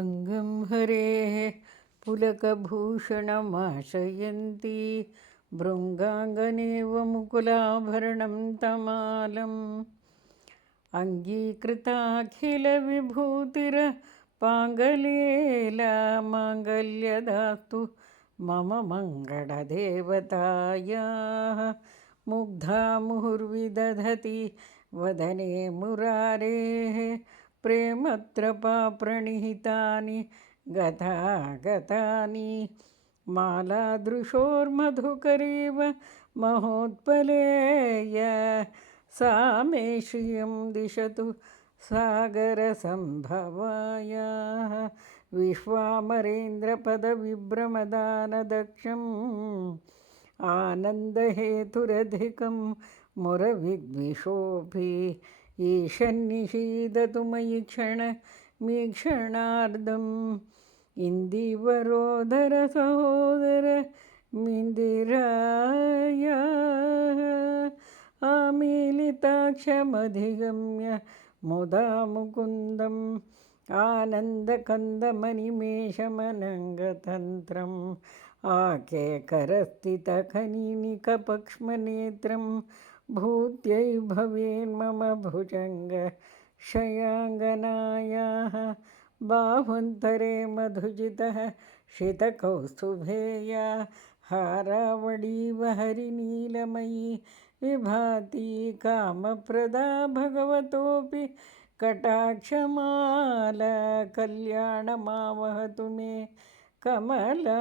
अङ्गं हरेः पुलकभूषणमाशयन्ती भृङ्गाङ्गनेव मुकुलाभरणं तमालम् अङ्गीकृताखिलविभूतिरपाङ्गलेला माङ्गल्यदास्तु मम मङ्गलदेवतायाः मुग्धा मुहुर्विदधति वदने मुरारेः प्रेमत्रपाप्रणिहितानि गतागतानि मालादृशोर्मधुकरीव महोत्पलेय सा मे श्रियं दिशतु सागरसम्भवायाः विश्वामरेन्द्रपदविभ्रमदानदक्षम् आनन्दहेतुरधिकं मुरविद्विषोऽपि ईशन्निषीदतु मयि क्षणमीक्षणार्धम् इन्दीवरोदरसहोदरमिन्दिरायाः आमीलिताक्षमधिगम्य मुदा मुकुन्दम् आनन्दकन्दमनिमेषमनङ्गतन्त्रम् आकेकरस्थितखनिनिकपक्ष्मनेत्रं भूत्यै भवेन्मम भुजङ्गशयाङ्गनायाः बाह्वन्तरे मधुजितः शितकौस्तुभेया हारावळीव हरिनीलमयी विभाति कामप्रदा भगवतोऽपि कटाक्षमाला कल्याणमावहतु मे कमलालयायाः।